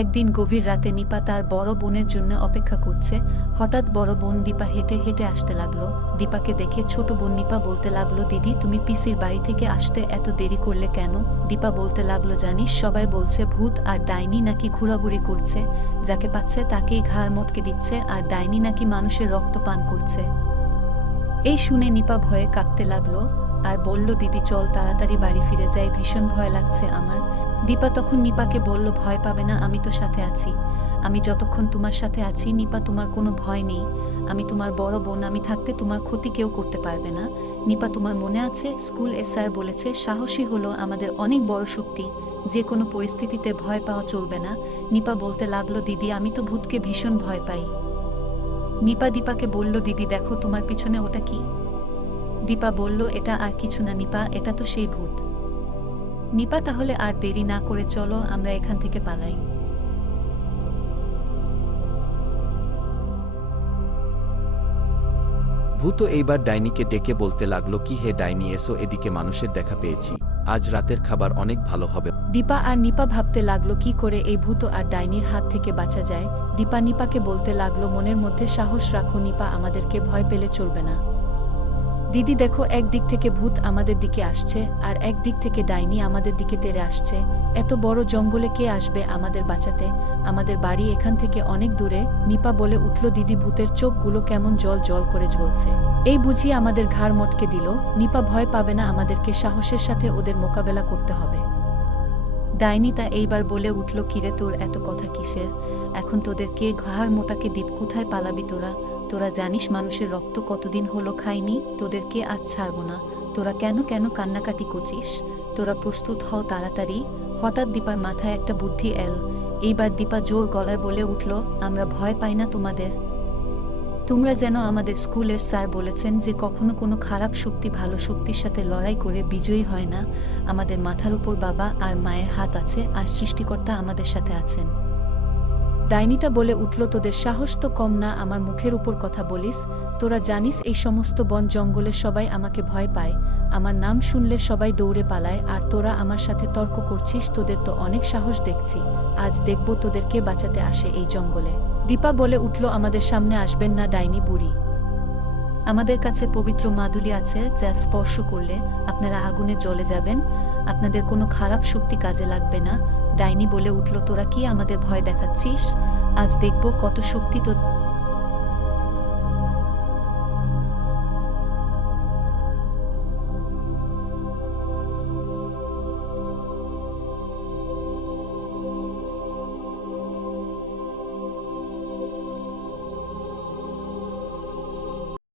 একদিন গভীর রাতে নিপা তার বড় বোনের জন্য অপেক্ষা করছে। হঠাৎ বড় বোন দীপা হেঁটে হেঁটে আসতে লাগলো। দীপাকে দেখে ছোট বোন নিপা বলতে লাগলো, দিদি তুমি পিসির বাড়ি থেকে আসতে এত দেরি করলে কেন? দীপা বলতে লাগলো, জানিস সবাই বলছে ভূত আর ডাইনি নাকি ঘোরাঘুরি করছে, যাকে পাচ্ছে তাকেই ঘাড় মটকে দিচ্ছে, আর ডাইনি নাকি মানুষের রক্ত পান করছে। এই শুনে নিপা ভয়ে কাঁপতে লাগলো আর বলল, দিদি চল তাড়াতাড়ি বাড়ি ফিরে যাই, ভীষণ ভয় লাগছে আমার। দীপা তখন নিপাকে বলল, ভয় পাবে না, আমি তো সাথে আছি। আমি যতক্ষণ তোমার সাথে আছি নিপা, তোমার কোনো ভয় নেই। আমি তোমার বড় বোন, আমি থাকতে তোমার ক্ষতি কেউ করতে পারবে না। নিপা তোমার মনে আছে স্কুল স্যার বলেছে সাহসী হলো আমাদের অনেক বড় শক্তি, যে কোনো পরিস্থিতিতে ভয় পাওয়া চলবে না। নিপা বলতে লাগলো, দিদি আমি তো ভূতকে ভীষণ ভয় পাই। নিপা দীপাকে বলল, দিদি দেখো তোমার পিছনে ওটা কি? দীপা বলল, এটা আর কিছু না নিপা, এটা তো সেই ভূত। নিপা তাহলে আর দেরি না করে চলো আমরা এখান থেকে পালাই। ভূত এইবার ডাইনিকে ডেকে বলতে লাগলো, কি হে ডাইনি, এসো এদিকে, মানুষের দেখা পেয়েছি, আজ রাতের খাবার অনেক ভালো হবে। দীপা আর নিপা ভাবতে লাগলো কি করে এই ভূত আর ডাইনির হাত থেকে বাঁচা যায়। দীপা নিপাকে বলতে লাগলো, মনের মধ্যে সাহস রাখো নিপা, আমাদেরকে ভয় পেলে চলবে না। দিদি দেখো একদিক থেকে ভূত আমাদের দিকে আসছে আর একদিক থেকে ডাইনি আমাদের দিকে তেড়ে আসছে। এত বড় জঙ্গলে কে আসবে আমাদের বাঁচাতে? আমাদের বাড়ি এখান থেকে অনেক দূরে। নিপা বলে উঠল, দিদি ভূতের চোখগুলো কেমন জল জল করে জ্বলছে, এই বুঝি আমাদের ঘাড় মটকে দিল। নিপা ভয় পাবে না, আমাদেরকে সাহসের সাথে ওদের মোকাবেলা করতে হবে। ডাইনি তা এইবার বলে উঠল, কিরে তোর এত কথা কিসের? এখন তোদের কে ঘাড় মোটাকে দ্বীপ, কোথায় পালাবি তোরা? তোরা জানিস মানুষের রক্ত কতদিন হলো খাইনি, তোদেরকে আজ ছাড়ব না। তোরা কেন কেন কান্নাকাটি করছিস? তোরা প্রস্তুত হও তাড়াতাড়ি। হঠাৎ দীপার মাথায় একটা বুদ্ধি এল। এইবার দীপা জোর গলায় বলে উঠল, আমরা ভয় পাই না তোমাদের। তোমরা যেন আমাদের স্কুলের স্যার বলেছেন যে কখনো কোনো খারাপ শক্তি ভালো শক্তির সাথে লড়াই করে বিজয়ী হয় না। আমাদের মাথার উপর বাবা আর মায়ের হাত আছে, আর সৃষ্টিকর্তা আমাদের সাথে আছেন। ডাইনিটা বলে উঠল, তোদের সাহস তো কম না, আমার মুখের উপর কথা বলিস। তোরা জানিস এই সমস্ত বন জঙ্গলে সবাই আমাকে ভয় পায়, আমার নাম শুনলে সবাই দৌড়ে পালায়, আর তোরা আমার সাথে তর্ক করছিস? তোদের তো অনেক সাহস দেখছি, আজ দেখব তোদের কে বাঁচাতে আসে এই জঙ্গলে। দীপা বলে উঠল, আমাদের সামনে আসবেন না ডাইনি বুড়ি, আমাদের কাছে পবিত্র মাদুলি আছে, যা স্পর্শ করলে আপনারা আগুনে জ্বলে যাবেন, আপনাদের কোনো খারাপ শক্তি কাজে লাগবে না। ডাইনি বলে উঠল, তোরা কি আমাদের ভয় দেখাচ্ছিস? আজ দেখব কত শক্তি তো